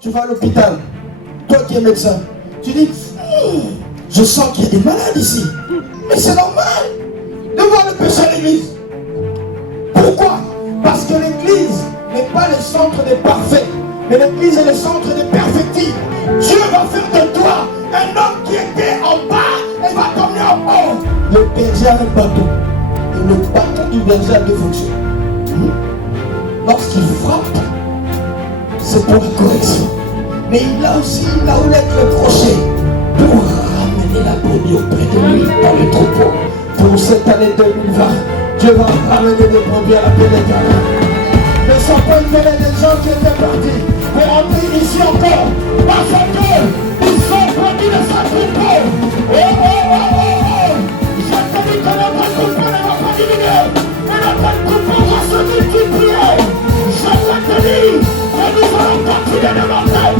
tu vas à l'hôpital, toi qui es médecin, tu dis, je sens qu'il y a des malades ici. Mais c'est normal de voir le péché à l'église. Pourquoi? Parce que l'église n'est pas le centre des parfaits, mais l'église est le centre des perfectibles. Dieu va faire de toi un homme qui était en bas et va t'emmener en haut. Le berger a un bateau. Et le bateau du berger a deux fonctions. Lorsqu'il frappe, c'est pour la correction. Mais il a aussi là où est le crochet pour ramener la brebis auprès de lui dans le troupeau. Pour cette année 2020, Dieu va ramener des brebis à la paix éternelle. Ne sont pas une des gens qui étaient partis pour rentrer ici encore. Parce qu'ils sont brebis de sa troupeau. Oh, oh, oh, oh, oh. Je te dis que notre troupeau ne va pas diminuer. Mais notre troupeau va se multiplier. Je te dis que nous allons continuer de monter.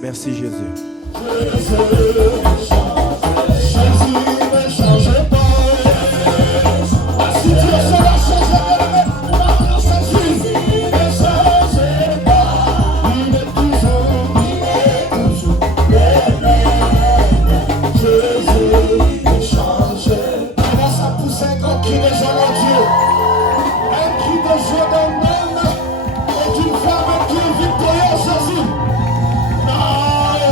Merci Jésus. Jésus ne change pas. La situation va changer, Jésus ne change pas. Il est toujours le même. Jésus ne change pas. Commence à pousser un grand cri de joie en Dieu. Un cri de joie d'un homme et d'une femme qui est victorieuse, Jésus.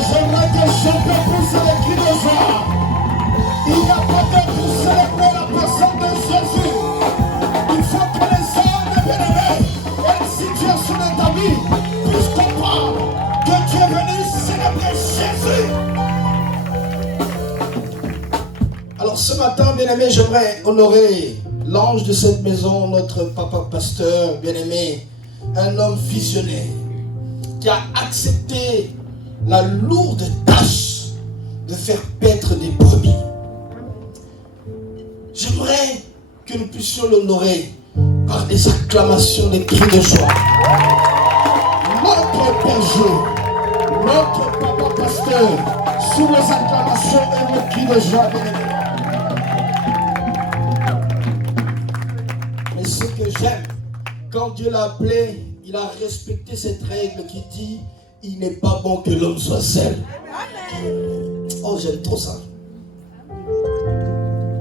J'aimerais que je peux pousser les cris de joie. Il n'y a pas de pour célébrer la personne de Jésus. Il faut que les hommes bien-aimés et les situations de ta vie puissent comprendre que tu es venu célébrer Jésus. Alors ce matin, bien-aimé, j'aimerais honorer l'ange de cette maison, notre papa pasteur, bien-aimé, un homme visionnaire qui a accepté la lourde tâche de faire paître des brebis. J'aimerais que nous puissions l'honorer par des acclamations, des cris de joie. Notre berger, notre papa pasteur, sous les acclamations et les cris de joie, bien-aimés. Mais ce que j'aime, quand Dieu l'a appelé, il a respecté cette règle qui dit: il n'est pas bon que l'homme soit seul. Oh, j'aime trop ça.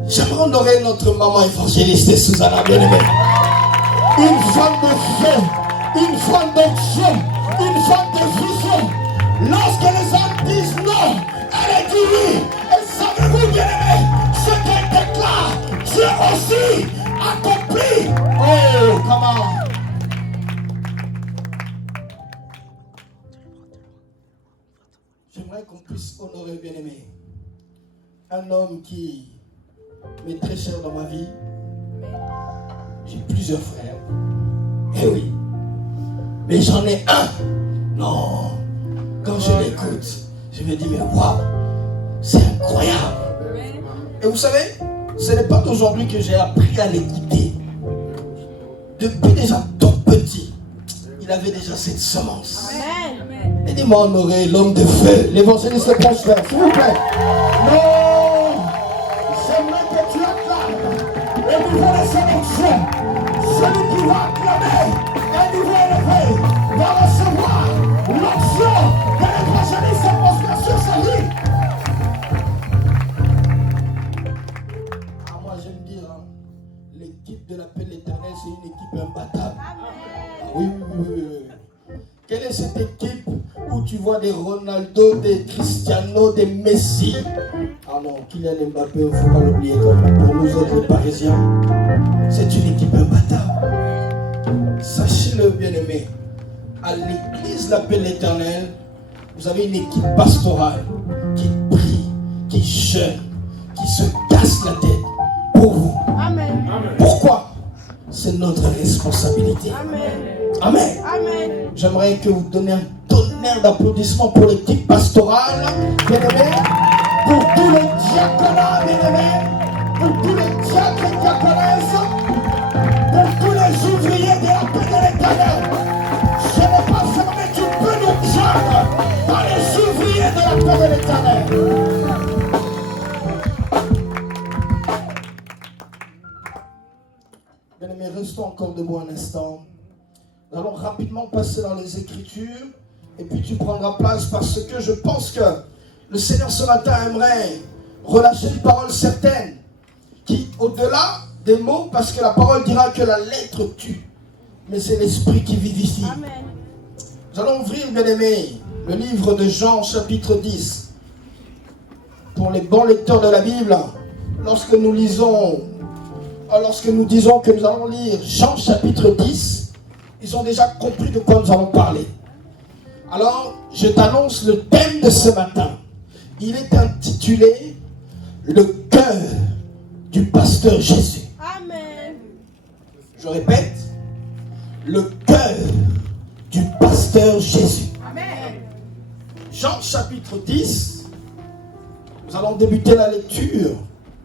J'aimerais honorer notre maman évangéliste Susanna, bien-aimée. Une femme de feu, une femme d'action, une femme de vision. Lorsque les hommes disent non, elle est dit oui. Et savez-vous, bien-aimé, ce qu'elle déclare, Dieu aussi accomplit. Oh, comment? J'aimerais qu'on puisse honorer, bien-aimé, un homme qui m'est très cher dans ma vie. J'ai plusieurs frères. Eh oui. Mais j'en ai un. Non. Quand je l'écoute, je me dis, mais waouh, c'est incroyable. Et vous savez, ce n'est pas d'aujourd'hui que j'ai appris à l'écouter. Depuis déjà tout petit, il avait déjà cette semence. Aidez-moi à honorer l'homme de feu, l'évangéliste Prospère, s'il vous plaît. Non, j'aimerais que tu acclames au niveau de cette onction. Celui qui va acclamer un niveau élevé va recevoir l'onction de l'évangéliste Prospère sur sa vie. Ah, moi j'aime dire, hein, l'équipe de l'appel éternel, c'est une équipe imbattable. Ah, oui. Quelle est cette équipe où tu vois des Ronaldo, des Cristiano, des Messi? Ah non, Kylian Mbappé, il ne faut pas l'oublier quand même. Pour nous autres, les Parisiens, c'est une équipe imbattable. Sachez-le, bien-aimé, à l'église l'appel éternel, vous avez une équipe pastorale qui prie, qui jeûne, qui se casse la tête pour vous. Amen. Pourquoi? C'est notre responsabilité. Amen. Amen. J'aimerais que vous donniez un tonnerre d'applaudissements pour l'équipe pastorale, bien-aimé, pour tous les diaconats, bien-aimé, pour tous les diacres et diaconesses, pour tous les ouvriers de la paix de l'Éternel. Je n'ai pas fermé, tu peux nous joindre dans les ouvriers de la paix de l'Éternel. Bien-aimés, restons encore debout un instant. Nous allons rapidement passer dans les Écritures et puis tu prendras place parce que je pense que le Seigneur ce matin aimerait relâcher une parole certaine qui, au-delà des mots, parce que la parole dira que la lettre tue, mais c'est l'esprit qui vivifie. Amen. Nous allons ouvrir, bien-aimés, le livre de Jean, chapitre 10. Pour les bons lecteurs de la Bible, lorsque nous disons que nous allons lire Jean, chapitre 10, ils ont déjà compris de quoi nous allons parler. Alors, je t'annonce le thème de ce matin. Il est intitulé « Le cœur du pasteur Jésus ». Amen. Je répète, le cœur du pasteur Jésus. Amen. Jean chapitre 10, nous allons débuter la lecture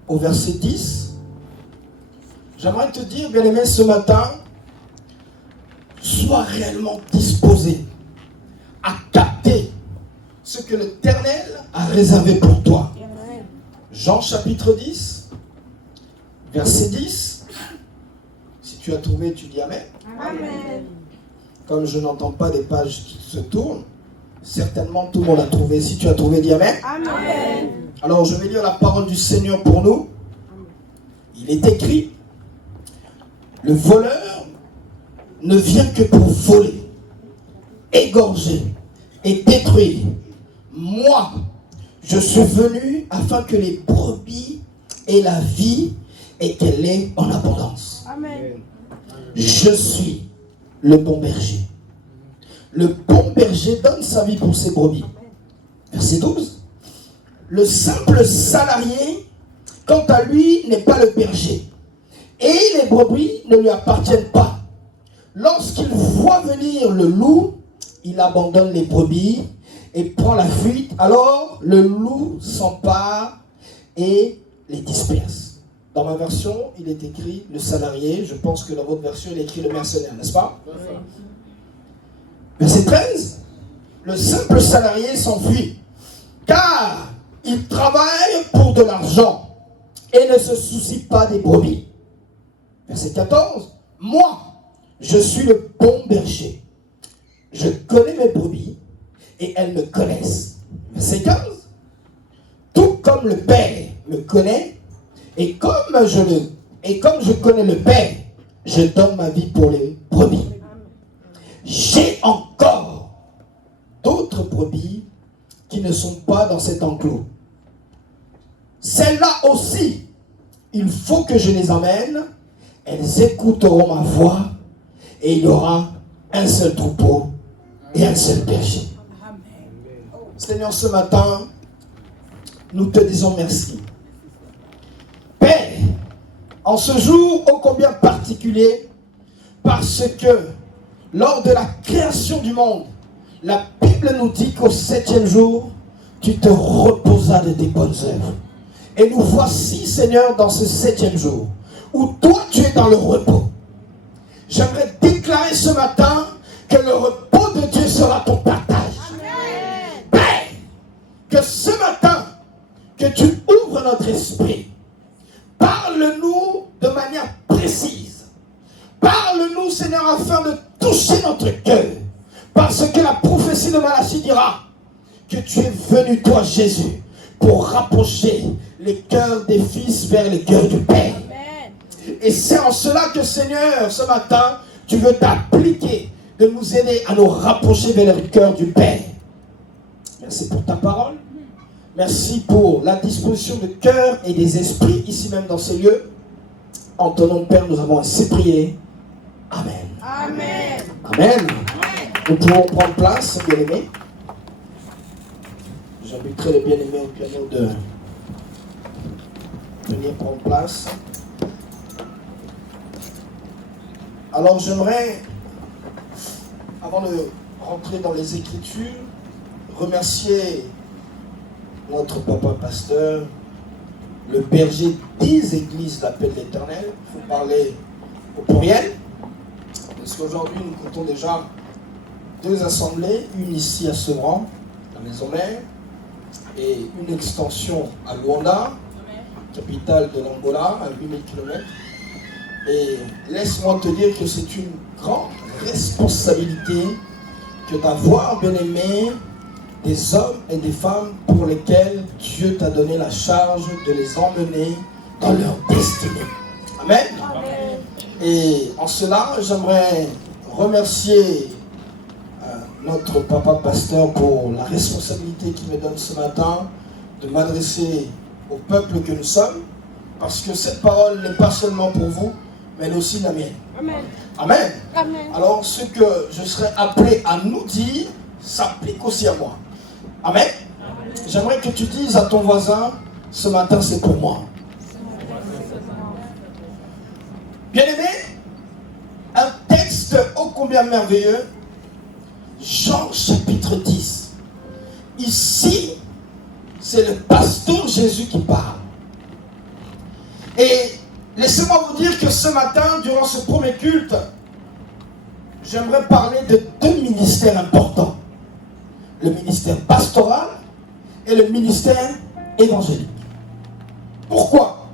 au verset 10. J'aimerais te dire, bien-aimé, ce matin, sois réellement disposé à capter ce que l'Éternel a réservé pour toi. Amen. Jean chapitre 10, verset 10. Si tu as trouvé, tu dis Amen. Amen. Comme je n'entends pas des pages qui se tournent, certainement tout le monde a trouvé. Si tu as trouvé, dis Amen. Amen. Alors je vais lire la parole du Seigneur pour nous. Il est écrit, le voleur ne vient que pour voler, égorger et détruire. Moi, je suis venu afin que les brebis aient la vie et qu'elle ait en abondance. Amen. Je suis le bon berger. Le bon berger donne sa vie pour ses brebis. Verset 12. Le simple salarié, quant à lui, n'est pas le berger. Et les brebis ne lui appartiennent pas. Lorsqu'il voit venir le loup, il abandonne les brebis et prend la fuite. Alors le loup s'empare et les disperse. Dans ma version, il est écrit le salarié. Je pense que dans votre version, il est écrit le mercenaire, n'est-ce pas? Verset 13. Le simple salarié s'enfuit, car il travaille pour de l'argent et ne se soucie pas des brebis. Verset 14. Moi, je suis le bon berger. Je connais mes brebis et elles me connaissent. Verset 15. Tout comme le Père me connaît, et comme je connais le Père, je donne ma vie pour les brebis. J'ai encore d'autres brebis qui ne sont pas dans cet enclos. Celles-là aussi, il faut que je les emmène. Elles écouteront ma voix et il y aura un seul troupeau et un seul berger. Seigneur, ce matin, nous te disons merci. Père, en ce jour ô combien particulier, parce que lors de la création du monde, la Bible nous dit qu'au 7e jour, tu te reposas de tes bonnes œuvres. Et nous voici, Seigneur, dans ce 7e jour, où toi tu es dans le repos. J'aimerais déclarer ce matin que le repos de Dieu sera ton partage. Amen. Père, que ce matin, que tu ouvres notre esprit. Parle-nous de manière précise. Parle-nous, Seigneur, afin de toucher notre cœur. Parce que la prophétie de Malachie dira que tu es venu, toi, Jésus, pour rapprocher les cœurs des fils vers les cœurs du Père. Amen. Et c'est en cela que, Seigneur, ce matin, tu veux t'appliquer, de nous aider à nous rapprocher vers le cœur du Père. Merci pour ta parole. Merci pour la disposition de cœur et des esprits ici même dans ces lieux. En ton nom, Père, nous avons ainsi prié. Amen. Amen. Amen. Nous pouvons prendre place, bien-aimés. J'inviterai les bien-aimés au piano de venir prendre place. Alors j'aimerais, avant de rentrer dans les Écritures, remercier notre papa pasteur, le berger des églises d'Appel l'Éternel. Il faut parler au pluriel, parce qu'aujourd'hui nous comptons déjà 2 assemblées, une ici à Sevran, la maison mère, et une extension à Luanda, capitale de l'Angola, à 8000 km. Et laisse-moi te dire que c'est une grande responsabilité que d'avoir, bien aimé, des hommes et des femmes pour lesquels Dieu t'a donné la charge de les emmener dans leur destinée. Amen. Amen. Et en cela, j'aimerais remercier notre papa pasteur pour la responsabilité qu'il me donne ce matin de m'adresser au peuple que nous sommes, parce que cette parole n'est pas seulement pour vous, mais elle est aussi la mienne. Amen. Amen. Amen. Alors ce que je serai appelé à nous dire s'applique aussi à moi. Amen. J'aimerais que tu dises à ton voisin, ce matin c'est pour moi. Bien-aimé, un texte ô combien merveilleux, Jean chapitre 10. Ici, c'est le pasteur Jésus qui parle. Et laissez-moi vous dire que ce matin, durant ce premier culte, j'aimerais parler de deux ministères importants. Le ministère pastoral et le ministère évangélique. Pourquoi?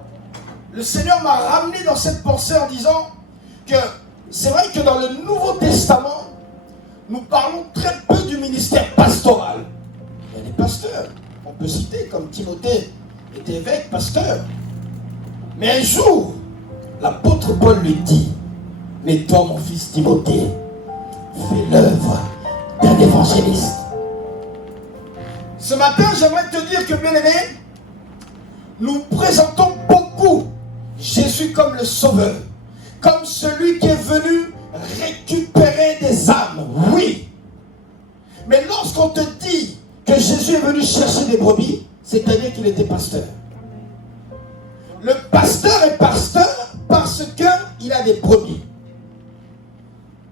Le Seigneur m'a ramené dans cette pensée en disant que c'est vrai que dans le Nouveau Testament, nous parlons très peu du ministère pastoral. Il y a des pasteurs, on peut citer comme Timothée était évêque, pasteur. Mais un jour, l'apôtre Paul lui dit, mais toi mon fils Timothée, fais l'œuvre d'un évangéliste. Ce matin, j'aimerais te dire que, bien-aimé, nous présentons beaucoup Jésus comme le Sauveur, comme celui qui est venu récupérer des âmes. Oui. Mais lorsqu'on te dit que Jésus est venu chercher des brebis, c'est-à-dire qu'il était pasteur. Le pasteur est pasteur parce qu'il a des brebis.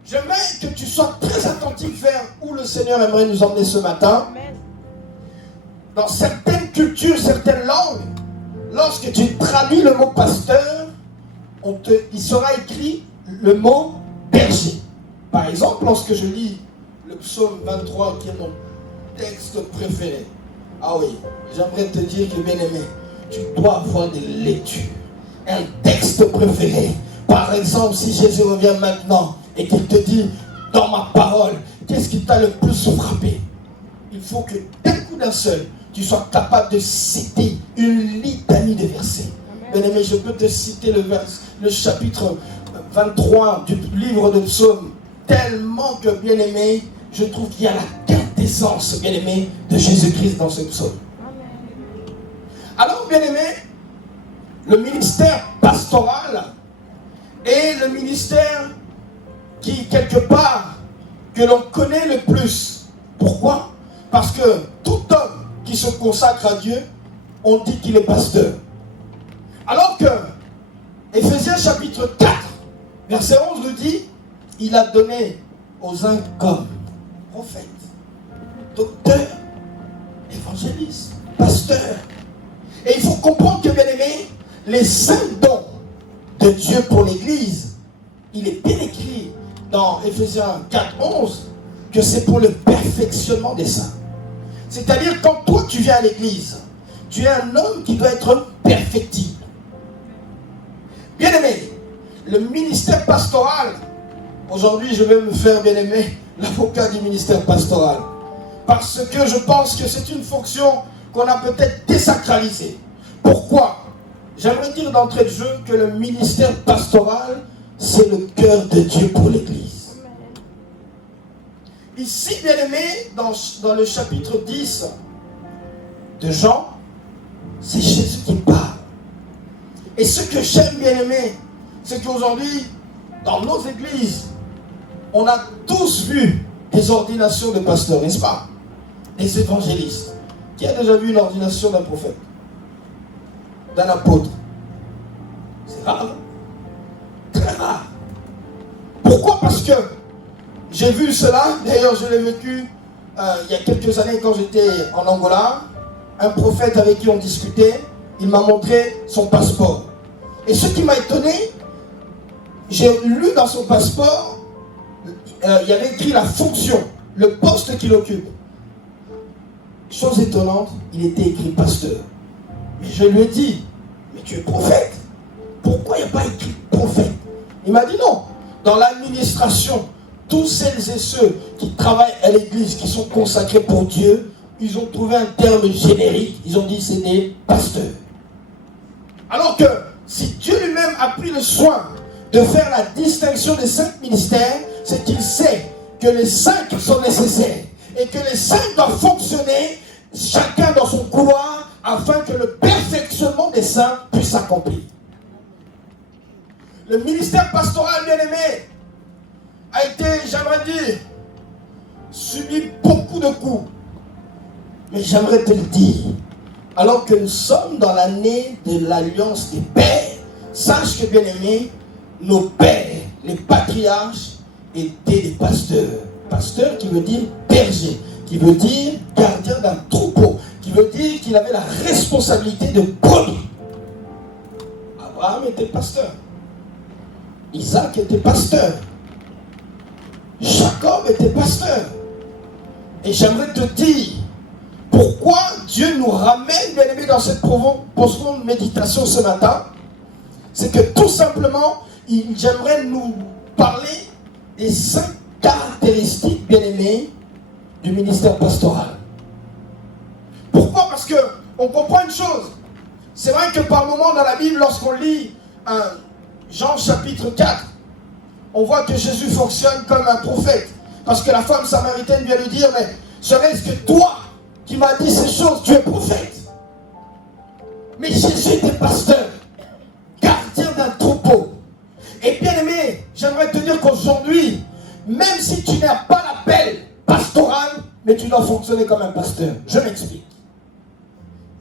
J'aimerais que tu sois très attentif vers où le Seigneur aimerait nous emmener ce matin. Amen. Dans certaines cultures, certaines langues, lorsque tu traduis le mot pasteur, il sera écrit le mot berger. Par exemple, lorsque je lis le psaume 23, qui est mon texte préféré, ah oui, j'aimerais te dire que, bien aimé, tu dois avoir des lectures, un texte préféré. Par exemple, si Jésus revient maintenant et qu'il te dit, dans ma parole, qu'est-ce qui t'a le plus frappé? Il faut que d'un coup d'un seul, tu sois capable de citer une litanie de versets. Bien-aimé, je peux te citer le chapitre 23 du livre de Psaume, tellement que, bien-aimé, je trouve qu'il y a la quintessence, bien-aimé, de Jésus-Christ dans ce psaume. Alors, bien-aimé, le ministère pastoral est le ministère qui, quelque part, que l'on connaît le plus. Pourquoi? Parce que tout homme qui se consacre à Dieu, on dit qu'il est pasteur. Alors que Éphésiens chapitre 4, verset 11 nous dit, il a donné aux uns comme prophètes, docteurs, évangélistes, pasteurs. Et il faut comprendre que, bien aimé, les saints dons de Dieu pour l'Église, il est bien écrit dans Éphésiens 4, 11, que c'est pour le perfectionnement des saints. C'est-à-dire, quand toi tu viens à l'église, tu es un homme qui doit être perfectible. Bien-aimé, le ministère pastoral, aujourd'hui je vais me faire, bien-aimé, l'avocat du ministère pastoral. Parce que je pense que c'est une fonction qu'on a peut-être désacralisée. Pourquoi? J'aimerais dire d'entrée de jeu que le ministère pastoral, c'est le cœur de Dieu pour l'église. Ici, bien-aimé, dans le chapitre 10 de Jean, c'est Jésus qui parle. Et ce que j'aime, bien-aimé, c'est qu'aujourd'hui, dans nos églises, on a tous vu des ordinations de pasteurs, n'est-ce pas? Des évangélistes. Qui a déjà vu une ordination d'un prophète? D'un apôtre? C'est rare, hein? Très rare. Pourquoi? Parce que j'ai vu cela, d'ailleurs je l'ai vécu il y a quelques années quand j'étais en Angola. Un prophète avec qui on discutait, il m'a montré son passeport. Et ce qui m'a étonné, j'ai lu dans son passeport, il y avait écrit la fonction, le poste qu'il occupe. Chose étonnante, il était écrit pasteur. Mais je lui ai dit, mais tu es prophète. Pourquoi il n'y a pas écrit prophète? Il m'a dit non. Dans l'administration, tous celles et ceux qui travaillent à l'église, qui sont consacrés pour Dieu, ils ont trouvé un terme générique. Ils ont dit c'est des pasteurs. Alors que si Dieu lui-même a pris le soin de faire la distinction des 5 ministères, c'est qu'il sait que les 5 sont nécessaires et que les 5 doivent fonctionner chacun dans son couloir afin que le perfectionnement des saints puisse s'accomplir. Le ministère pastoral, bien aimé, a été, j'aimerais dire, subi beaucoup de coups. Mais j'aimerais te le dire, alors que nous sommes dans l'année de l'alliance des pères, sache que, bien aimé, nos pères, les patriarches, étaient des pasteurs. Pasteur qui veut dire berger, qui veut dire gardien d'un troupeau, qui veut dire qu'il avait la responsabilité de brebis. Abraham était pasteur. Isaac était pasteur. Jacob était pasteur. Et j'aimerais te dire pourquoi Dieu nous ramène, bien aimé, dans cette profonde méditation ce matin. C'est que tout simplement, j'aimerais nous parler des 5 caractéristiques, bien aimées, du ministère pastoral. Pourquoi? Parce que on comprend une chose. C'est vrai que par moments dans la Bible, lorsqu'on lit Jean chapitre 4, on voit que Jésus fonctionne comme un prophète. Parce que la femme samaritaine vient lui dire, mais serait-ce que toi qui m'as dit ces choses, tu es prophète? Mais Jésus était pasteur, gardien d'un troupeau. Et bien aimé, j'aimerais te dire qu'aujourd'hui, même si tu n'as pas l'appel pastoral, mais tu dois fonctionner comme un pasteur. Je m'explique.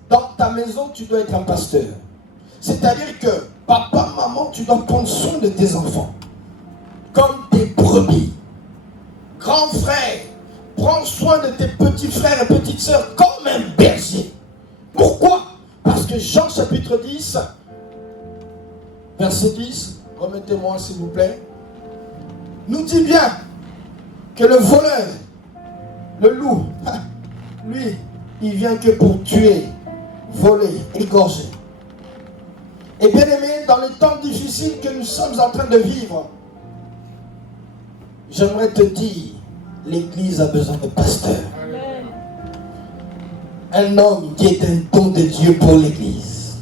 Dans ta maison, tu dois être un pasteur. C'est-à-dire que, papa, maman, tu dois prendre soin de tes enfants. Comme tes brebis. Grand frère, prends soin de tes petits frères et petites sœurs comme un berger. Pourquoi? Parce que Jean chapitre 10, verset 10, remettez-moi s'il vous plaît, nous dit bien que le voleur, le loup, lui, il vient que pour tuer, voler, égorger. Et bien aimé, dans les temps difficiles que nous sommes en train de vivre, j'aimerais te dire, l'Église a besoin de pasteurs. Un homme qui est un don de Dieu pour l'Église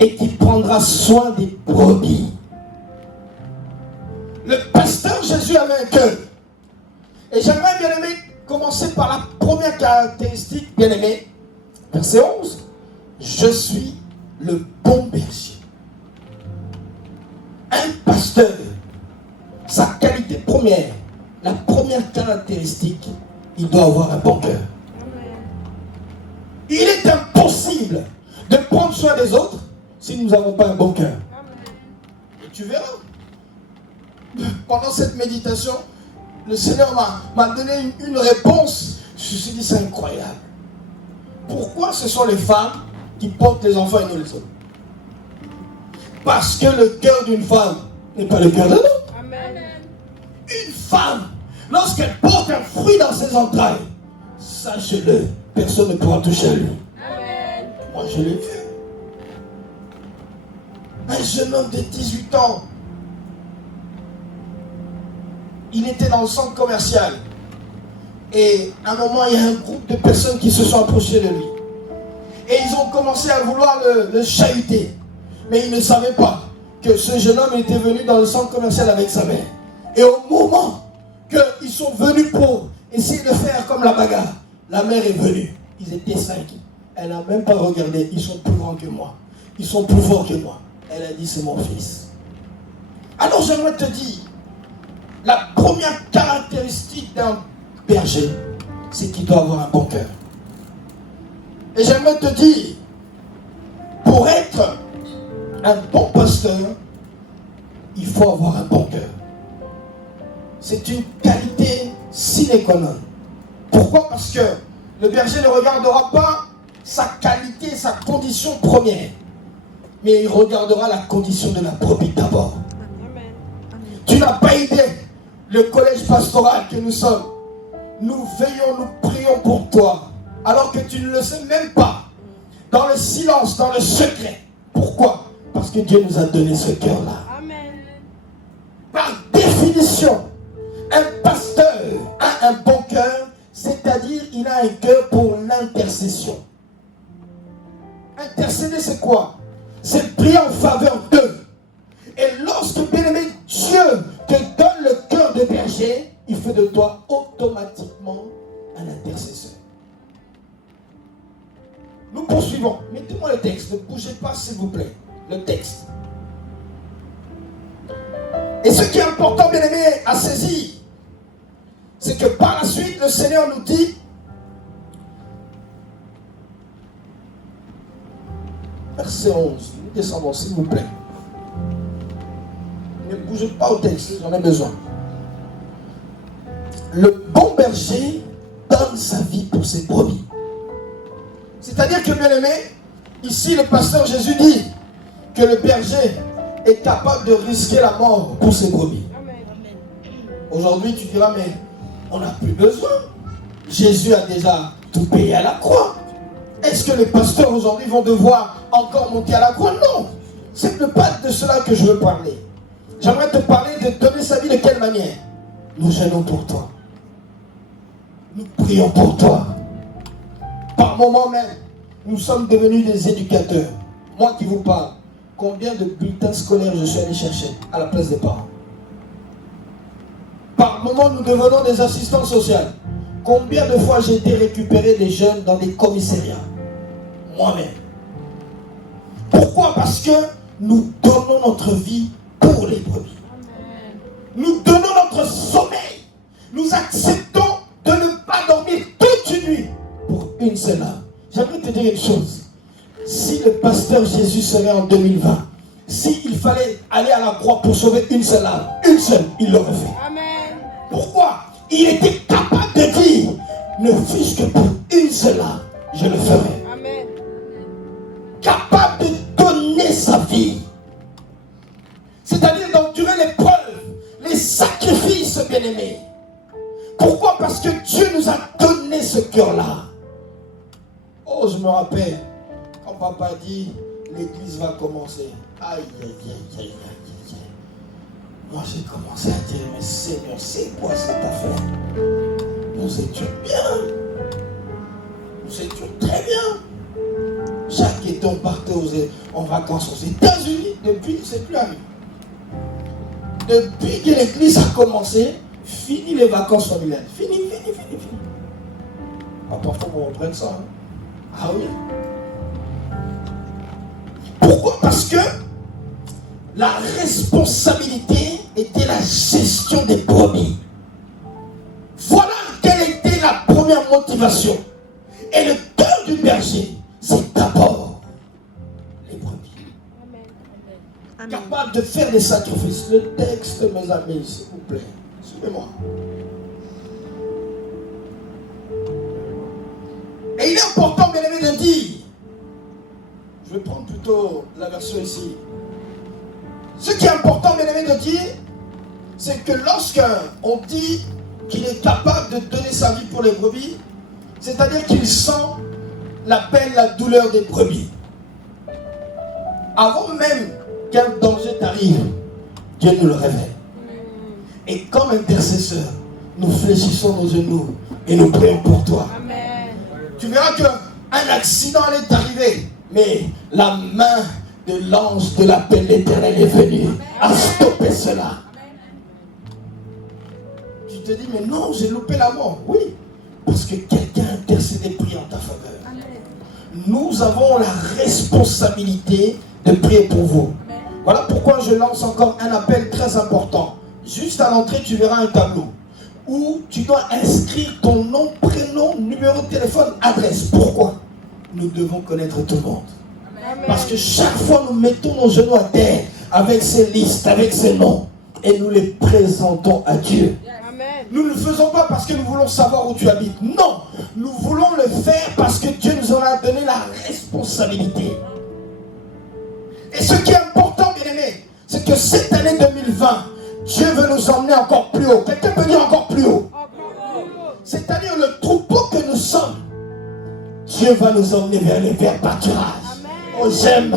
et qui prendra soin des brebis. Le pasteur Jésus avait un cœur. Et j'aimerais, bien aimé, commencer par la première caractéristique, bien aimé. Verset 11. Je suis le bon berger. Un pasteur, sa qualité première, la première caractéristique, il doit avoir un bon cœur. Il est impossible de prendre soin des autres si nous n'avons pas un bon cœur. Et tu verras. Pendant cette méditation, le Seigneur m'a donné une réponse. Je me suis dit, c'est incroyable. Pourquoi ce sont les femmes qui portent les enfants et nous les hommes? Parce que le cœur d'une femme n'est pas le cœur d'un homme. Une femme, lorsqu'elle porte un fruit dans ses entrailles, sachez-le, personne ne pourra toucher à lui. Amen. Moi, je l'ai vu. Un jeune homme de 18 ans, il était dans le centre commercial. Et à un moment, il y a un groupe de personnes qui se sont approchées de lui. Et ils ont commencé à vouloir le chahuter. Mais ils ne savaient pas que ce jeune homme était venu dans le centre commercial avec sa mère. Et au moment qu'ils sont venus pour essayer de faire comme la bagarre, la mère est venue. Ils étaient 5. Elle n'a même pas regardé. Ils sont plus grands que moi. Ils sont plus forts que moi. Elle a dit, c'est mon fils. Alors j'aimerais te dire, la première caractéristique d'un berger, c'est qu'il doit avoir un bon cœur. Et j'aimerais te dire, pour être un bon pasteur, il faut avoir un bon cœur. C'est une qualité sine qua non. Pourquoi? Parce que le berger ne regardera pas sa qualité, sa condition première, mais il regardera la condition de la brebis d'abord. Tu n'as pas idée, le collège pastoral que nous sommes, nous veillons, nous prions pour toi, alors que tu ne le sais même pas, dans le silence, dans le secret. Pourquoi? Parce que Dieu nous a donné ce cœur-là. Attention, un pasteur a un bon cœur, c'est-à-dire il a un cœur pour l'intercession. Intercéder, c'est quoi? C'est prier en faveur d'eux. Et lorsque, bien-aimé, Dieu te donne le cœur de berger, il fait de toi automatiquement un intercesseur. Nous poursuivons. Mettez-moi le texte. Ne bougez pas, s'il vous plaît. Le texte. Et ce qui est important, bien-aimé, à saisir, c'est que par la suite, le Seigneur nous dit, verset 11, nous descendons, s'il vous plaît. Ne bougez pas au texte, j'en ai besoin. Le bon berger donne sa vie pour ses brebis. C'est-à-dire que, bien aimé, ici le pasteur Jésus dit que le berger est capable de risquer la mort pour ses brebis. Aujourd'hui, tu diras, mais on n'a plus besoin. Jésus a déjà tout payé à la croix. Est-ce que les pasteurs aujourd'hui vont devoir encore monter à la croix? Non. C'est pas de cela que je veux parler. J'aimerais te parler de donner sa vie de quelle manière? Nous gênons pour toi. Nous prions pour toi. Par moment même, nous sommes devenus des éducateurs. Moi qui vous parle, combien de bulletins scolaires je suis allé chercher à la place des parents? Par moment, nous devenons des assistants sociaux. Combien de fois j'ai été récupérer des jeunes dans des commissariats? Moi-même. Pourquoi? Parce que nous donnons notre vie pour les brebis. Nous donnons notre sommeil. Nous acceptons de ne pas dormir toute une nuit pour une seule âme. J'aimerais te dire une chose. Si le pasteur Jésus serait en 2020, s'il fallait aller à la croix pour sauver une seule âme, une seule, il l'aurait fait. Amen. Pourquoi? Il était capable de dire, ne fût-ce que pour une seule âme, je le ferai. Amen. Capable de donner sa vie. C'est-à-dire d'endurer l'épreuve, les sacrifices, bien-aimés. Pourquoi? Parce que Dieu nous a donné ce cœur-là. Oh, je me rappelle, quand papa dit, l'église va commencer. Aïe, aïe, aïe, aïe, aïe, aïe. Moi, j'ai commencé à dire, mais Seigneur, c'est quoi cette affaire? Nous étions bien. Nous étions très bien. Chaque été, on partait en vacances aux États-Unis. Depuis, c'est plus arrivé. Depuis que l'église a commencé, fini les vacances familiales. Fini. Parfois, on reprenne ça. Hein. Ah oui. Pourquoi? Parce que la responsabilité était la gestion des brebis. Voilà quelle était la première motivation. Et le cœur du berger, c'est d'abord les brebis. Amen. Capable de faire des sacrifices. Le texte, mes amis, s'il vous plaît, suivez-moi. Et il est important, bien aimé, de dire, je vais prendre plutôt la version ici. Ce qui est important, bien aimé, de dire, c'est que lorsqu'on dit qu'il est capable de donner sa vie pour les brebis, c'est-à-dire qu'il sent la peine, la douleur des brebis. Avant même qu'un danger t'arrive, Dieu nous le révèle. Et comme intercesseur, nous fléchissons nos genoux et nous prions pour toi. Amen. Tu verras qu'un accident allait t'arriver, mais la main de l'ange de l'appel éternel est venue à stopper cela. Tu te dis, mais non, j'ai loupé la mort. Oui, parce que quelqu'un a intercédé, prie en ta faveur. Nous avons la responsabilité de prier pour vous. Voilà pourquoi je lance encore un appel très important. Juste à l'entrée, tu verras un tableau où tu dois inscrire ton nom, prénom, numéro de téléphone, adresse. Pourquoi? Nous devons connaître tout le monde. Amen. Parce que chaque fois, nous mettons nos genoux à terre avec ces listes, avec ces noms, et nous les présentons à Dieu. Amen. Nous ne le faisons pas parce que nous voulons savoir où tu habites. Non, nous voulons le faire parce que Dieu nous en a donné la responsabilité. Et ce qui est important, bien aimé, c'est que cette année 2020, Dieu veut nous emmener encore plus haut. Quelqu'un peut dire encore plus haut. C'est-à-dire le troupeau que nous sommes. Dieu va nous emmener vers les verts pâturages. Oh, j'aime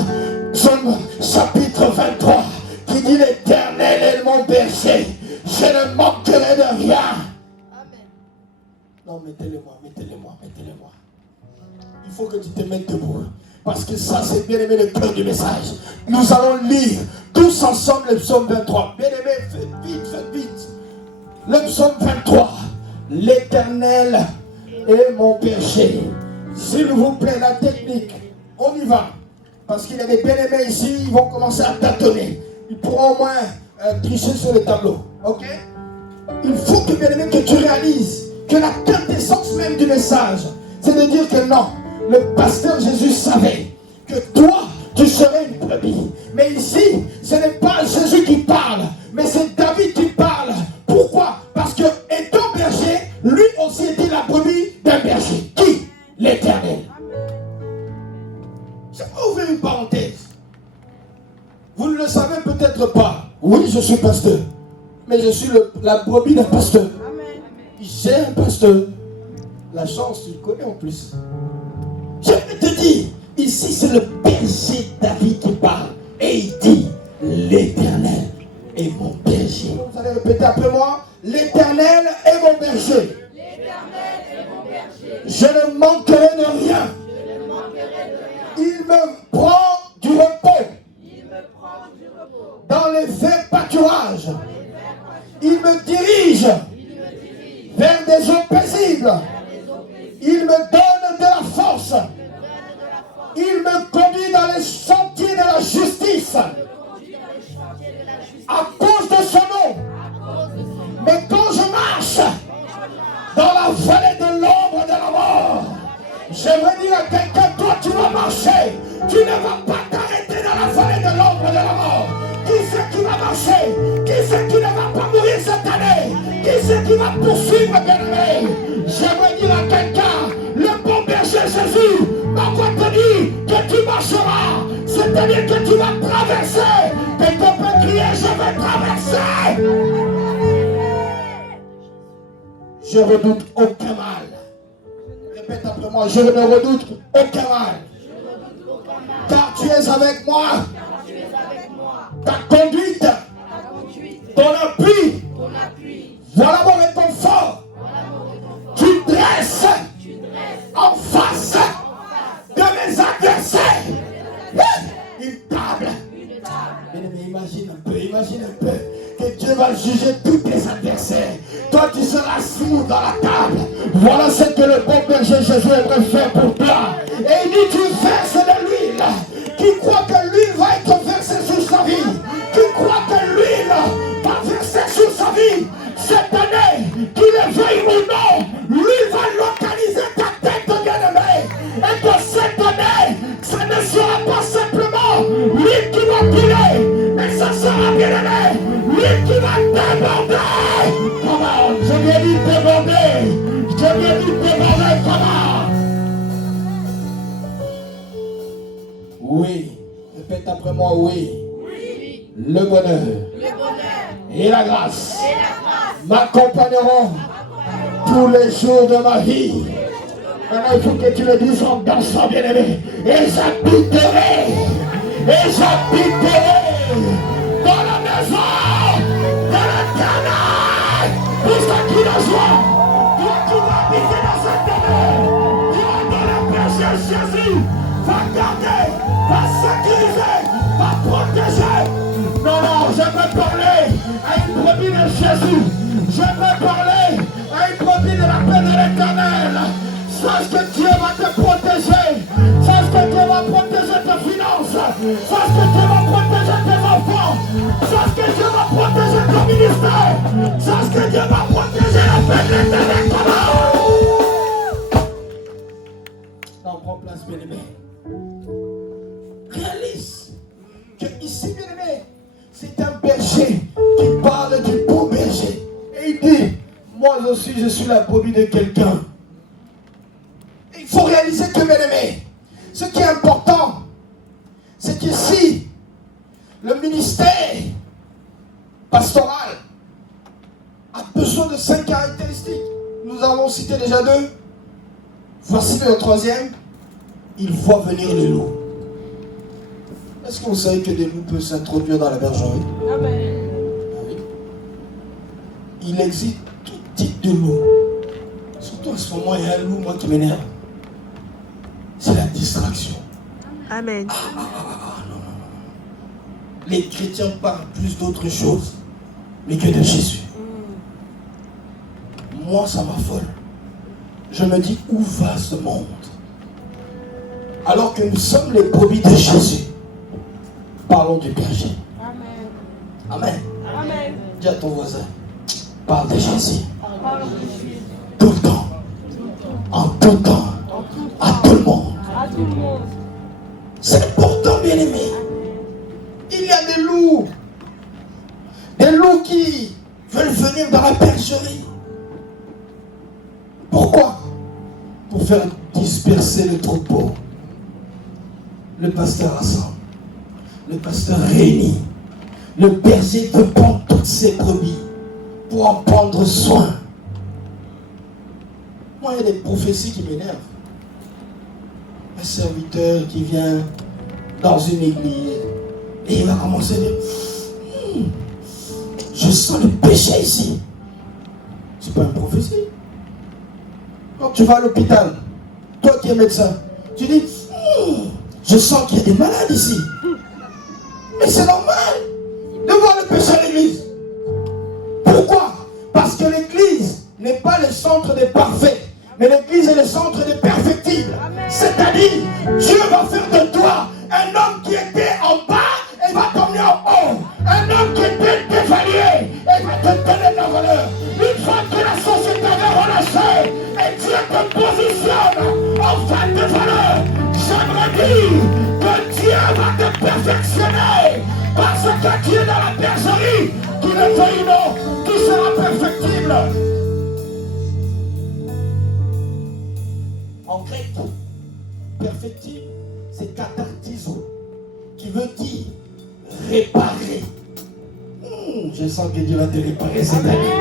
Psaume chapitre 23 qui dit l'Éternel est mon berger. Je ne mettez-les-moi, mettez-les-moi, mettez-les-moi. Il faut que tu te mettes debout. Parce que ça, c'est bien aimé le cœur du message. Nous allons lire tous ensemble le psaume 23. Bien aimé, faites vite, faites vite. Le psaume 23. L'Éternel est mon berger. S'il vous plaît, la technique, on y va. Parce qu'il y a des bien-aimés ici, ils vont commencer à tâtonner. Ils pourront au moins tricher sur le tableau. Ok? Il faut que, bien-aimé, que tu réalises que la quintessence même du message, c'est de dire que non, le pasteur Jésus savait que toi, tu serais une brebis. Mais ici, ce n'est pas Jésus qui parle, mais c'est David qui parle. Pourquoi? Parce que, étant berger, lui aussi était la brebis d'un berger. Qui? L'Éternel. Je vais ouvrir une parenthèse. Vous ne le savez peut-être pas. Oui, je suis pasteur. Mais je suis la brebis d'un pasteur. J'ai un pasteur. La chance, tu le connais en plus. Je vais te dire, ici c'est le berger David qui parle. Et il dit, l'Éternel est mon berger. Vous allez répéter après moi, l'Éternel est mon berger. L'Éternel est mon berger. Je ne manquerai de rien. Je ne manquerai de rien. Il me prend du repos. Il me prend du repos. Dans les verts pâturages. Il me dirige vers des eaux paisibles. Il me donne de la force. Il me conduit dans les sentiers de la justice. À cause de son nom. Mais quand je marche dans la vallée de l'ombre de la mort, j'aimerais dire à quelqu'un, toi tu vas marcher. Tu ne vas pas t'arrêter dans la vallée de l'ombre de la mort. Qui c'est qui va marcher? Qui c'est qui ne va pas mourir cette année? Qui c'est qui va poursuivre, bien-aimé? J'aimerais dire à quelqu'un, le bon berger Jésus m'envoie te dire que tu marcheras. C'est-à-dire que tu vas traverser. Quelqu'un peut crier, je vais traverser. Je redoute aucun mal. Répète après moi, je ne redoute aucun mal. Car tu es avec moi. Ta conduite, ton appui, voilà mon réconfort. Tu dresses en face de mes adversaires une table. Mais imagine un peu que Dieu va juger tous tes adversaires. Toi tu seras assis dans la table. Voilà ce que le bon berger Jésus aimerait faire pour toi. Et il dit, tu verses de l'huile. Qui croit que l'huile va être versée sur sa vie? Qui croit que l'huile va verser sur sa vie? Cette année, qu'il le veuille ou non, l'huile va localiser ta tête, bien-aimé. Et que cette année, ça ne sera pas simplement l'huile qui va couler, mais ça sera, bien-aimé, l'huile qui va déborder. Comment? Je viens dit déborder. Je viens dit déborder. Comment? Oui. Répète après moi, oui. Oui. Le bonheur. Et la grâce m'accompagneront tous les jours de ma vie. Maintenant, il faut que tu le dises en dansant, bien-aimé. Et j'habiterai dans la maison de l'Éternel jusqu'à qui la joie. Toi, tu vas habiter dans cette demeure. Toi, dans le berger Jésus, va garder, va sécuriser, va protéger. Non, je veux parler à une brebis de Jésus. Je veux parler à une brebis de la paix de l'Éternel. Sache que Dieu va te protéger. Sache que Dieu va protéger tes finances. Sache que Dieu va protéger tes enfants. Sache que Dieu va protéger ton ministère. Sache que Dieu va protéger la paix de l'Éternel. Non, prends place, bien-aimé. Réalise que ici, bien-aimé, c'est un berger qui parle du bon berger. Et il dit, moi aussi je suis la brebis de quelqu'un. Il faut réaliser que, bien-aimé, ce qui est important, c'est qu'ici, le ministère pastoral a besoin de 5 caractéristiques. Nous avons cité déjà 2. Voici le 3e. Il voit venir les loups. Est-ce que vous savez que des loups peuvent s'introduire dans la bergerie? Amen. Oui. Il existe tout type de loups. Surtout En ce moment, il y a un loup, moi, qui m'énerve. C'est la distraction. Amen. Les chrétiens parlent plus d'autre chose, mais que de Jésus. Moi, ça m'affole. Je me dis, où va ce monde? Alors que nous sommes les brebis de Jésus. Parlons du berger. Amen. Amen. Amen. Dis à ton voisin, parle de Jésus. Parle de Jésus. Tout le temps. En tout temps. À tout le monde. À tout le monde. C'est important, bien aimé. Il y a des loups. Des loups qui veulent venir dans la bergerie. Pourquoi? Pour faire disperser le troupeau. Le pasteur rassemble. Le pasteur réunit. Le berger veut prendre toutes ses brebis pour en prendre soin. Moi, il y a des prophéties qui m'énervent. Un serviteur qui vient dans une église et il va commencer à dire je sens le péché ici. C'est pas une prophétie. Quand tu vas à l'hôpital, toi qui es médecin, tu dis je sens qu'il y a des malades ici. Mais c'est normal de voir le péché à l'église. Pourquoi? Parce que l'église n'est pas le centre des parfaits, mais l'église est le centre des perfectibles. C'est-à-dire, Dieu va faire de toi un homme qui était en bas et va t'emmener en haut. Un homme qui était dévalué et va te donner de la valeur. Une fois que la société est relâchée et Dieu te positionne en fin de valeur, j'aimerais dire que Dieu va te perfectionner. Parce que Dieu dans la bergerie, qui le veuille ou non, tout sera perfectible. En grec, perfectible, c'est katartizo, qui veut dire réparer. Je sens que Dieu va te réparer cette année.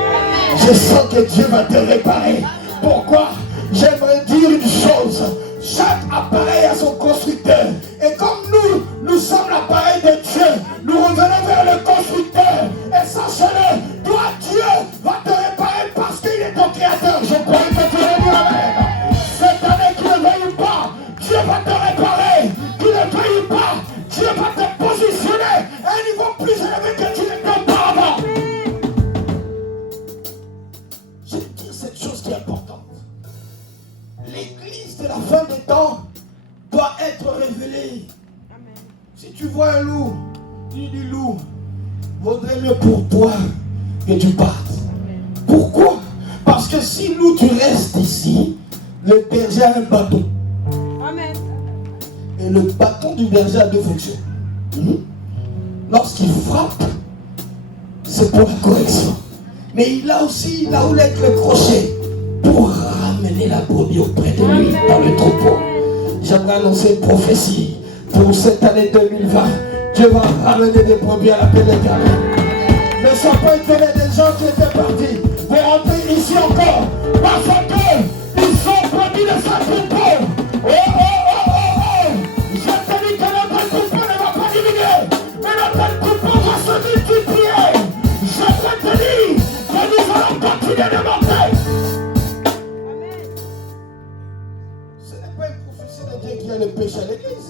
Je sens que Dieu va te réparer. Pourquoi? J'aimerais dire une chose. Chaque appareil a son constructeur. Et comme nous sommes l'appareil de Dieu, nous revenons vers le constructeur. Et sachez-le, toi Dieu va te réparer parce qu'il est ton créateur. Je crois que tu le dis amen. Cette année, qu'il ne veuille pas, Dieu va te réparer. Qu'il ne veuille pas, Dieu va te positionner à un niveau plus élevé que tu n'étais auparavant. Je vais dire cette chose qui est importante. L'église de la fin des temps doit être révélée. Si tu vois un loup, dis du loup, vaudrait mieux pour toi que tu partes. Pourquoi? Parce que si loup tu restes ici, le berger a un bâton. Amen. Et le bâton du berger a deux fonctions. Lorsqu'il frappe, c'est pour la correction. Mais il a aussi là où est le crochet pour ramener la brebis auprès de lui dans le troupeau. J'aimerais annoncer une prophétie pour cette année 2020. Dieu va ramener des brebis à l'appel éternel. Ne sois pas étonné des gens qui étaient partis pour rentrer ici encore parce qu'ils sont brebis de sa troupeau. Oh, oh, oh, oh, oh. Je te dis que notre troupeau ne va pas diminuer, mais notre troupeau va se multiplier. Je te dis que nous allons continuer de monter. Ce n'est pas une prophétie de Dieu qui a le péché à l'église.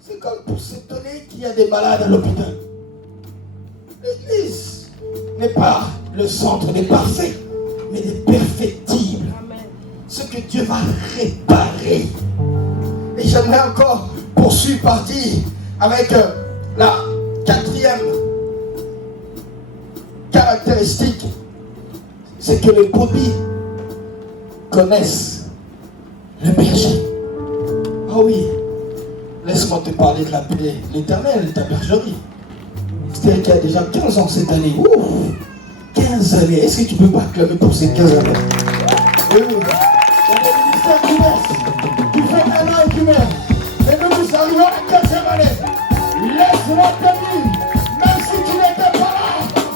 C'est comme pour s'étonner qu'il y a des malades à l'hôpital. L'église n'est pas le centre des parfaits, mais des perfectibles. Ce que Dieu va réparer. Et j'aimerais encore poursuivre partir avec la quatrième caractéristique. C'est que les brebis connaissent le berger. Ah oui, laisse-moi te parler de l'Éternel, ta bergerie. C'est-à-dire qu'il y a déjà 15 ans cette année. Ouf, 15 années. Est-ce que tu peux pas acclamer pour ces 15 années? Oui. Il y a des ministères qui naissent, qui font 1 an et qui meurent. Et nous arrivons à la 15e année. Laisse-moi te dire, même si tu n'étais pas là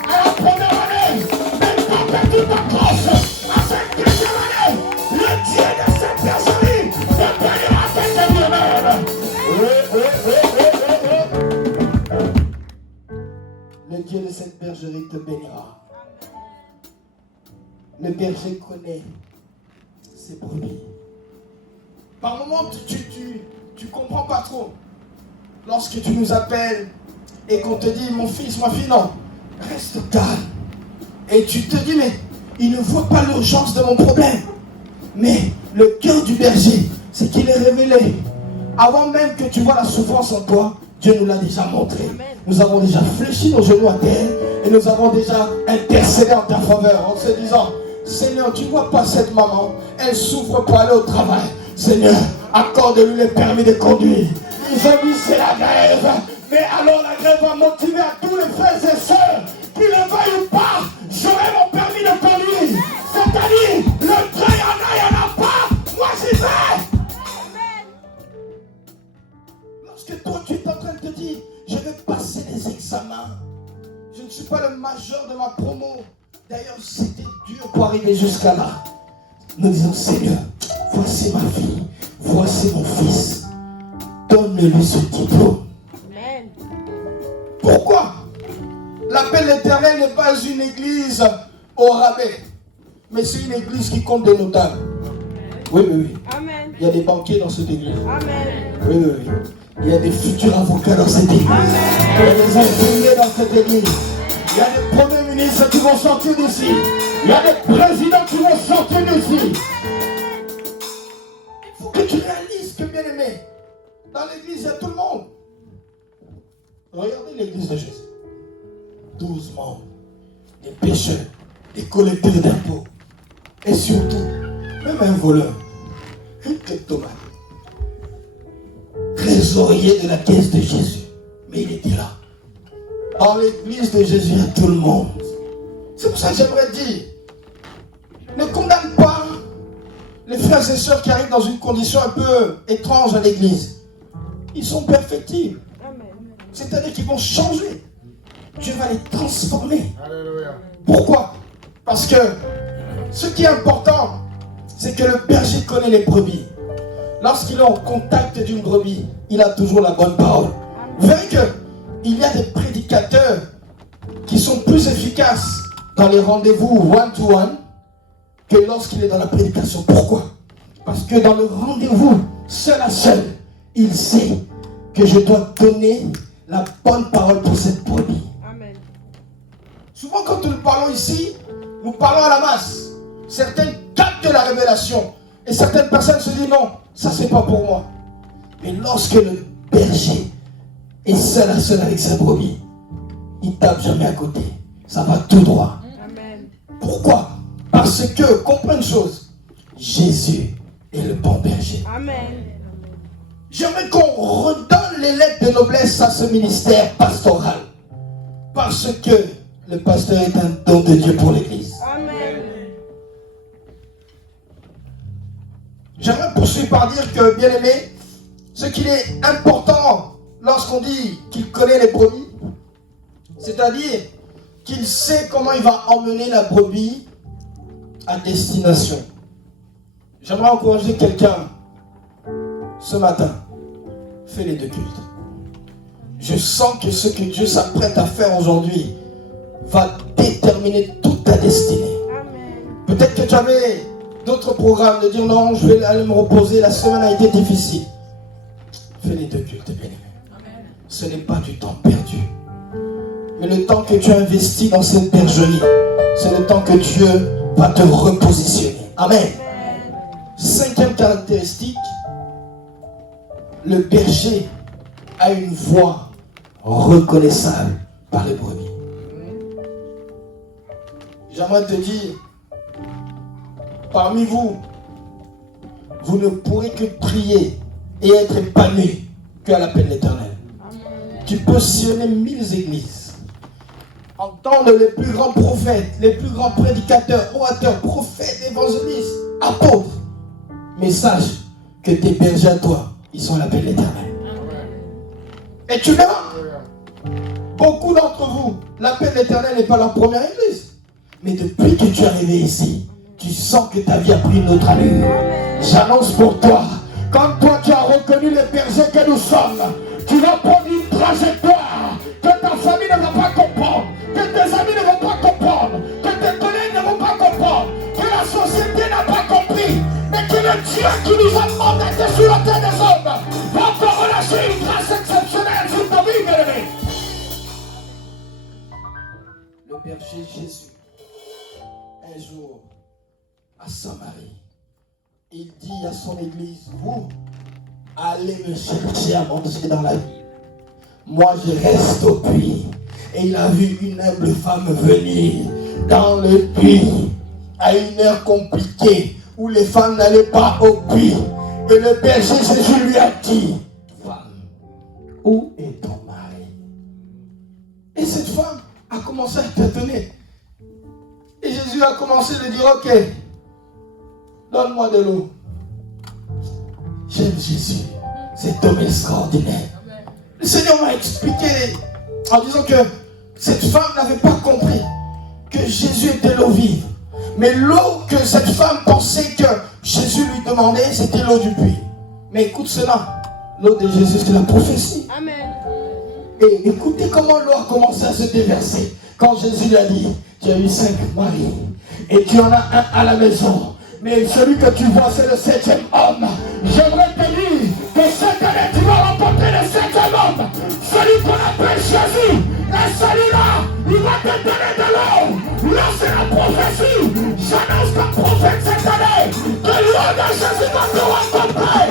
à la première année, même quand tu t'accroches à cette 15e année, le Dieu de cette bergerie te bénira cette année. Le Dieu de cette bergerie te bénira. Le berger connaît ses brebis. Par moments, tu comprends pas trop. Lorsque tu nous appelles et qu'on te dit, mon fils, ma fille, non, reste calme. Et tu te dis, mais il ne voit pas l'urgence de mon problème. Mais le cœur du berger, c'est qu'il est révélé. Avant même que tu vois la souffrance en toi, Dieu nous l'a déjà montré. Nous avons déjà fléchi nos genoux à terre et nous avons déjà intercédé en ta faveur en se disant, Seigneur, tu ne vois pas cette maman, elle souffre pour aller au travail. Seigneur, accorde-lui le permis de conduire. Ils ont dit c'est la grève, mais alors la grève va motiver à tous les frères et sœurs, qu'ils le veuillent ou pas, j'aurai mon permis de conduire. C'est-à-dire, le train, il n'y en a pas, moi j'y vais. Lorsque toi tu es en train de te dire, je vais passer les examens, je ne suis pas le major de ma promo. D'ailleurs, c'était dur pour arriver jusqu'à là. Nous disons, Seigneur, voici ma fille, voici mon fils. Donne-lui ce diplôme. Amen. Pourquoi? L'appel éternel n'est pas une église au rabais, mais c'est une église qui compte des notables. Oui, oui, oui. Amen. Il y a des banquiers dans cette église. Amen. Oui, oui, oui. Il y a des futurs avocats dans cette église. Il y a des infirmiers dans cette église. Il y a des premiers ministres qui vont sortir d'ici. Il y a des présidents qui vont sortir d'ici. Il faut que tu réalises que, bien aimé, dans l'église, il y a tout le monde. Regardez l'église de Jésus. 12 membres, des pécheurs, des collecteurs d'impôts. Et surtout, même un voleur, un kleptomane, trésorier de la caisse de Jésus. Mais il était là. Dans l'église de Jésus, il y a tout le monde. C'est pour ça que j'aimerais dire, ne condamne pas les frères et sœurs qui arrivent dans une condition un peu étrange à l'église. Ils sont perfectibles. C'est-à-dire qu'ils vont changer. Dieu va les transformer. Alléluia. Pourquoi? Parce que ce qui est important, c'est que le berger connaît les brebis. Lorsqu'il est en contact d'une brebis, il a toujours la bonne parole. Vous verrez qu'il y a des prédicateurs qui sont plus efficaces dans les rendez-vous one-to-one que lorsqu'il est dans la prédication. Pourquoi? Parce que dans le rendez-vous, seul à seul, il sait que je dois donner la bonne parole pour cette brebis. Amen. Souvent quand nous parlons ici, nous parlons à la masse. Certains captent la révélation et certaines personnes se disent non, ça c'est pas pour moi. Mais lorsque le berger est seul à seul avec sa brebis, il tape jamais à côté. Ça va tout droit. Amen. Pourquoi? Parce que, comprends une chose, Jésus est le bon berger. Amen. J'aimerais qu'on redonne les lettres de noblesse à ce ministère pastoral. Parce que le pasteur est un don de Dieu pour l'église. Amen. J'aimerais poursuivre par dire que, bien aimé, ce qu'il est important lorsqu'on dit qu'il connaît les brebis, c'est-à-dire qu'il sait comment il va emmener la brebis à destination. J'aimerais encourager quelqu'un ce matin. Fais les deux cultes. Je sens que ce que Dieu s'apprête à faire aujourd'hui va déterminer toute ta destinée. Amen. Peut-être que tu avais d'autres programmes de dire non, je vais aller me reposer, la semaine a été difficile. Fais les deux cultes, bien aimé. Ce n'est pas du temps perdu. Mais le temps que tu as investi dans cette bergerie, c'est le temps que Dieu va te repositionner. Amen. Cinquième caractéristique, le berger a une voix reconnaissable par les brebis. J'aimerais te dire, parmi vous, vous ne pourrez que prier et être épanoui qu'à l'appel de l'Éternel. Tu peux sillonner 1000 églises, entendre les plus grands prophètes, les plus grands prédicateurs, orateurs, prophètes, évangélistes, apôtres. Mais sache que tes bergers à toi, ils sont à l'appel de l'Éternel. Et tu verras, beaucoup d'entre vous, l'appel de l'Éternel n'est pas leur première église. Mais depuis que tu es arrivé ici, tu sens que ta vie a pris une autre allure. J'annonce pour toi, quand toi tu as reconnu les bergers que nous sommes, tu vas prendre une trajectoire que ta famille ne va pas comprendre, que tes amis ne vont pas comprendre, que tes collègues ne vont pas comprendre, que la société n'a pas compris, mais Le berger Jésus, un jour, à Samarie, il dit à son église, vous, allez me chercher à manger dans la ville. Moi, je reste au puits. Et il a vu une humble femme venir dans le puits à une heure compliquée où les femmes n'allaient pas au puits. Et le berger Jésus lui a dit, femme, où est ton mari? Et cette femme a commencé à t'étonner. Et Jésus a commencé à lui dire, ok, donne-moi de l'eau. J'aime Jésus, cet homme extraordinaire. Le Seigneur m'a expliqué en disant que cette femme n'avait pas compris que Jésus était l'eau vive. Mais l'eau que cette femme pensait que Jésus lui demandait, c'était l'eau du puits. Mais écoute cela, l'eau de Jésus, c'est la prophétie. Amen. Et écoutez comment l'eau a commencé à se déverser. Quand Jésus lui a dit, tu as eu 5 maris et tu en as un à la maison. Mais celui que tu vois, c'est le 7e homme. J'aimerais te dire que cette année, tu vas rencontrer le 7e homme. Celui qu'on appelle Jésus. Et celui-là, il va te donner de l'eau. Là, c'est la prophétie. J'annonce comme prophète cette année que l'eau de Jésus va te rencontrer.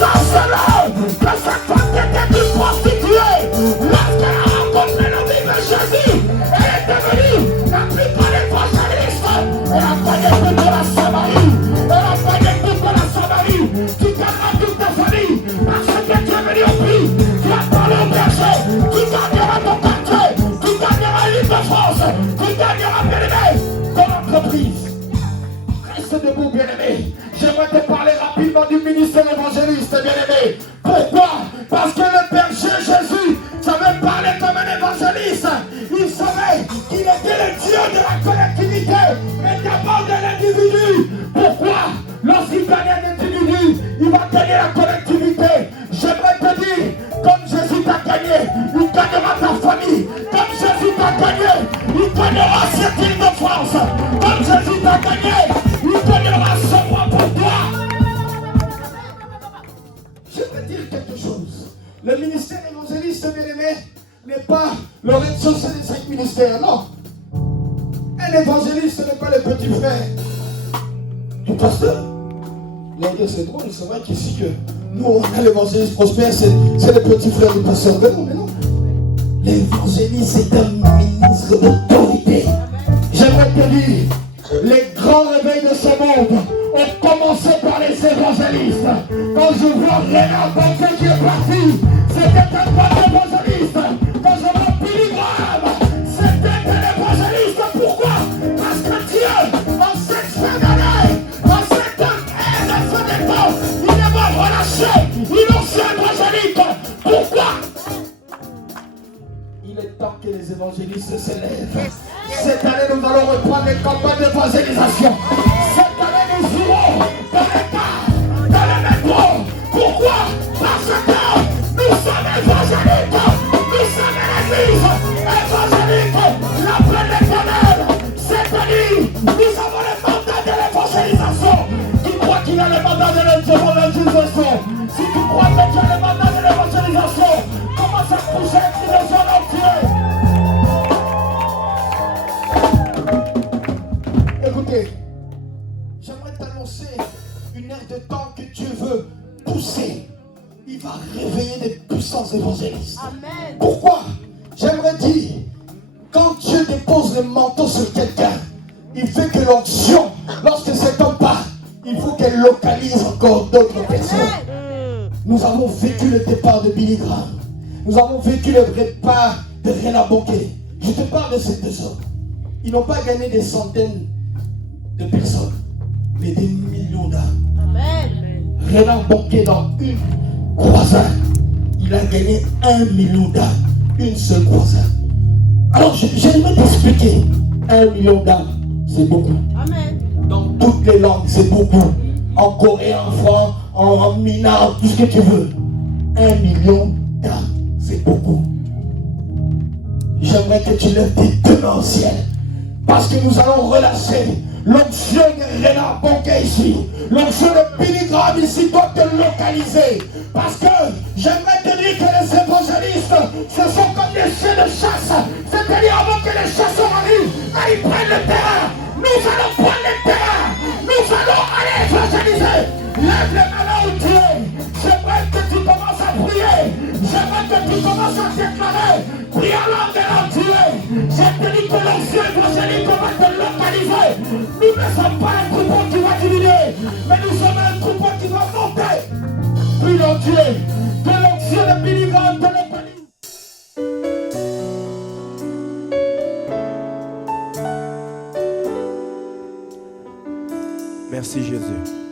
Ça, c'est l'eau que cette femme qui était une prostituée. Lorsqu'elle a rencontré le vive Jésus, elle est devenue la plus grande évangéliste. Elle a gagné toute la Samarie. Elle a gagné toute la Samarie. Tu gagneras toute ta famille. Parce que tu es venu au puits. Tu as parlé au berger. Tu gagneras ton quartier. Tu gagneras l'île de France. Tu gagneras, bien-aimé, ton entreprise. Reste debout, bien-aimé. J'aimerais te parler rapidement du ministère évangéliste, bien-aimé. Pourquoi? Parce que le berger Jésus savait parler comme un évangéliste. Il savait qu'il était le Dieu de la collectivité, mais d'abord de l'individu. Pourquoi? Lorsqu'il gagne un individu, il va gagner la collectivité. J'aimerais te dire, comme Jésus t'a gagné, il gagnera ta famille. Comme Jésus t'a gagné, il gagnera cette île de France. Comme Jésus t'a gagné, il gagnera ce roi pour toi. J'aimerais dire quelque chose. Le ministère évangéliste, bien-aimé, n'est pas le rez-de-chaussée des 5 ministères, non. Un évangéliste n'est pas le petit frère du pasteur. C'est drôle, c'est vrai qu'ici que nous, on a l'évangéliste prospère, c'est le petit frère du pasteur de nous, mais non. L'évangéliste, c'est un ministre d'autorité. J'aimerais te dire, les grands réveils de ce monde ont commencé par les évangélistes. Quand je vois Rénal Banquet qui est parti, c'était un bon évangéliste. Quand je vois Billy Graham, c'était un évangéliste. Pourquoi? Parce que Dieu, en cette fin d'année, en cette ère de fin des temps, il ne va relâcher une ancienne évangéliste. Pourquoi? Il est temps que les évangélistes s'élèvent. Cette année, nous allons reprendre les campagnes d'évangélisation. Cette année, nous irons dans les cars, dans les métros. Pourquoi? Parce que nous sommes évangéliques. Nous sommes l'église évangélique, l'appel d'éternel. C'est-à-dire, nous avons le mandat de l'évangélisation. Tu crois qu'il a le mandat de l'évangélisation? Si tu crois que tu as le mandat de l'évangélisation, commence à coucher sur le zone entier. Écoutez, j'aimerais t'annoncer une ère de temps que Dieu veut pousser. Il va réveiller des puissants évangélistes. Amen. Pourquoi? J'aimerais dire, quand Dieu dépose le manteau sur quelqu'un, il fait que l'onction, lorsque cet homme part, il faut qu'elle localise encore d'autres personnes. Nous avons vécu le départ de Billy Graham. Nous avons vécu le départ de Rénal Banquet. Je te parle de ces deux hommes. Ils n'ont pas gagné des centaines de personnes, mais des millions d'âmes. Amen. Rénal Banquet, dans une croisade, il a gagné 1 million d'âmes. Une seule croisade. Alors, j'aimerais t'expliquer. 1 million d'âmes, c'est beaucoup. Amen. Dans toutes les langues, c'est beaucoup. En coréen, en franc, en mina, tout ce que tu veux. 1 million d'âmes, c'est beaucoup. J'aimerais que tu lèves tes mains au ciel. Parce que nous allons relâcher l'onction de Rénal Banquet ici. L'onction de Billy Graham ici doit te localiser. Parce que j'aimerais te dire que les évangélistes, ce sont comme des chiens de chasse. C'est-à-dire avant que les chasseurs arrivent, allons prendre le terrain. Nous allons prendre le terrain. Nous allons aller évangéliser. Lève les mains là où tu es. J'aimerais que tu commences à prier. J'aimerais que tu commences à déclarer. Prie en langue là où tu es. Je te dis que l'onction évangélique va te localiser. Nous ne sommes pas un troupeau qui va diminuer. Mais nous sommes un troupeau qui va monter. Prie l'onction. De l'onction de Billy Graham te localise. Merci Jésus.